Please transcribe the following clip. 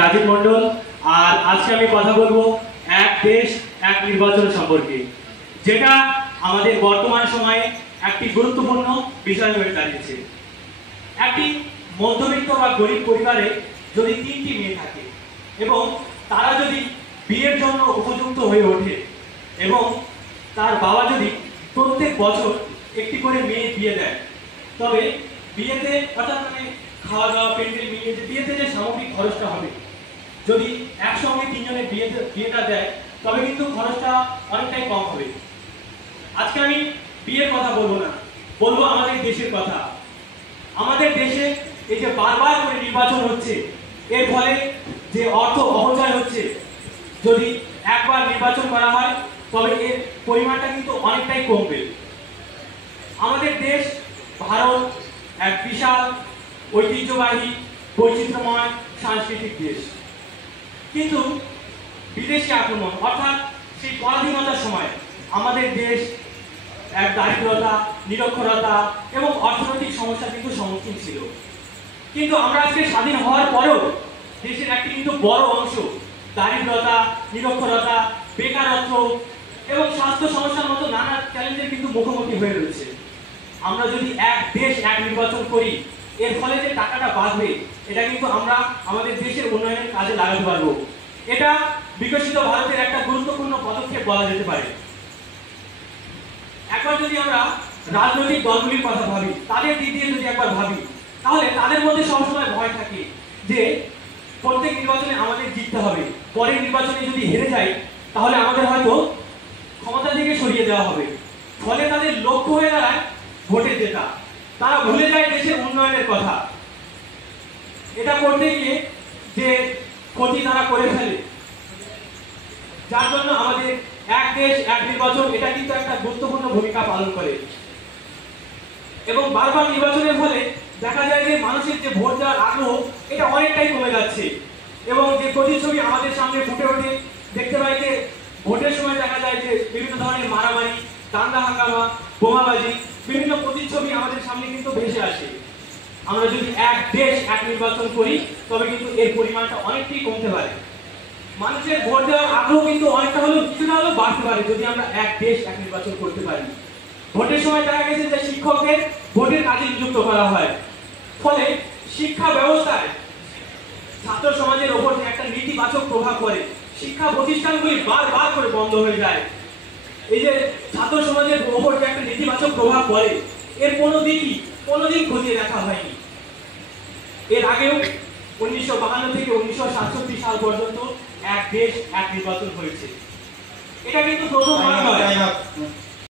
রাজীব মন্ডল। আর আজকে আমি কথা বলবো এক দেশ এক নির্বাচন সম্পর্কে, যেটা আমাদের বর্তমান সময়ে একটি গুরুত্বপূর্ণ বিষয় হয়ে দাঁড়িয়েছে। একটি মধ্যবিত্ত বা গরিব পরিবারে যদি 3টি মেয়ে থাকে এবং তারা যদি বিয়ের জন্য উপযুক্ত হয়ে ওঠে এবং তার বাবা যদি প্রত্যেক বছর একটি করে মেয়ে বিয়ে দেয়, তবে বিয়েতে অর্থাৎ খাওয়া দাওয়া প্যান্ডেল মিলিয়ে বিয়েতে যে সামগ্রিক খরচটা হবে, যদি একসঙ্গে 3 জনের বিয়েটা দেয় তবে কিন্তু খরচটা অনেকটাই কম হবে। আজকে আমি বিয়ের কথা বলবো না, বলবো আমাদের দেশের কথা। আমাদের দেশে এই যে বারবার করে নির্বাচন হচ্ছে, এর ফলে যে অর্থ অপচয় হচ্ছে, যদি একবার নির্বাচন করা হয় তবে এর পরিমাণটা কিন্তু অনেকটাই কমবে। আমাদের দেশ ভারত এক বিশাল ঐতিহ্যবাহী বৈচিত্র্যময় সাংস্কৃতিক দেশ, কিন্তু বিদেশি আক্রমণ অর্থাৎ সেই পরাধীনতার সময় আমাদের দেশ এক দারিদ্রতা, নিরক্ষরতা এবং অর্থনৈতিক সমস্যা কিন্তু সম্মুখীন ছিল। কিন্তু আমরা আজকে স্বাধীন হওয়ার পরেও দেশের একটি কিন্তু বড় অংশ দারিদ্রতা, নিরক্ষরতা, বেকারত্ব এবং স্বাস্থ্য সমস্যার মতো নানা চ্যালেঞ্জের কিন্তু মুখোমুখি হয়ে রয়েছে। আমরা যদি এক দেশ এক নির্বাচন করি, এর ফলে যে টাকাটা বাঁচবে এটা কিন্তু আমরা আমাদের দেশের উন্নয়নের কাজে লাগাতে পারবো। এটা বিকশিত ভারতের একটা গুরুত্বপূর্ণ পদক্ষেপ বলা যেতে পারে। একবার যদি আমরা রাজনৈতিক দলগুলির কথা ভাবি, তাদের দিক দিয়ে যদি একবার ভাবি, তাহলে তাদের মধ্যে সবসময় ভয় থাকে যে প্রত্যেক নির্বাচনে আমাদের জিততে হবে, পরের নির্বাচনে যদি হেরে যাই তাহলে আমাদের হয়তো ক্ষমতা থেকে সরিয়ে দেওয়া হবে। ফলে তাদের লক্ষ্য হয়ে দাঁড়ায় ভোটে জেতা, তারা ভুলে যায় দেশের উন্নয়নের কথা। এটা করতে গিয়ে যে ক্ষতি তারা করে ফেলে, যার জন্য আমাদের এক দেশ এক নির্বাচন এটা কিন্তু একটা গুরুত্বপূর্ণ ভূমিকা পালন করে। এবং বারবার নির্বাচনের ফলে দেখা যায় যে মানুষের যে ভোট দেওয়ার আগ্রহ এটা অনেকটাই কমে যাচ্ছে, এবং যে প্রতিচ্ছবি আমাদের সামনে ফুটে ওঠে, দেখতে পাই যে ভোটের সময় দেখা যায় যে বিভিন্ন ধরনের মারামারি, দাঙ্গা হাঙ্গামা, বোমাবাজি, বিভিন্ন প্রতিচ্ছবি আমাদের সামনে কিন্তু ভেসে আসে। আমরা যদি এক দেশ এক নির্বাচন করি তবে কিন্তু এর পরিমাণটা অনেকটাই কমতে পারে। মানুষের ভোট দেওয়ার আগ্রহ কিন্তু অনেকটা হলেও কিছুটা হলেও বাড়তে পারে যদি আমরা এক দেশ এক নির্বাচন করতে পারি। ভোটের সময় দেখা গেছে যে শিক্ষকদের ভোটের কাজে নিযুক্ত করা হয়, ফলে শিক্ষা ব্যবস্থায় ছাত্র সমাজের ওপর যে একটা নেতিবাচক প্রভাব পড়ে, শিক্ষা প্রতিষ্ঠানগুলি বারবার করে বন্ধ হয়ে যায়। এই যে ছাত্র সমাজের ওপর যে একটা নেতিবাচক প্রভাব পড়ে, এর কোনোদিন খতিয়ে দেখা হয়নি। এর আগেও 1952 থেকে 1967 সাল পর্যন্ত এক দেশ এক নির্বাচন হয়েছে। এটা কিন্তু প্রথমবার নয়।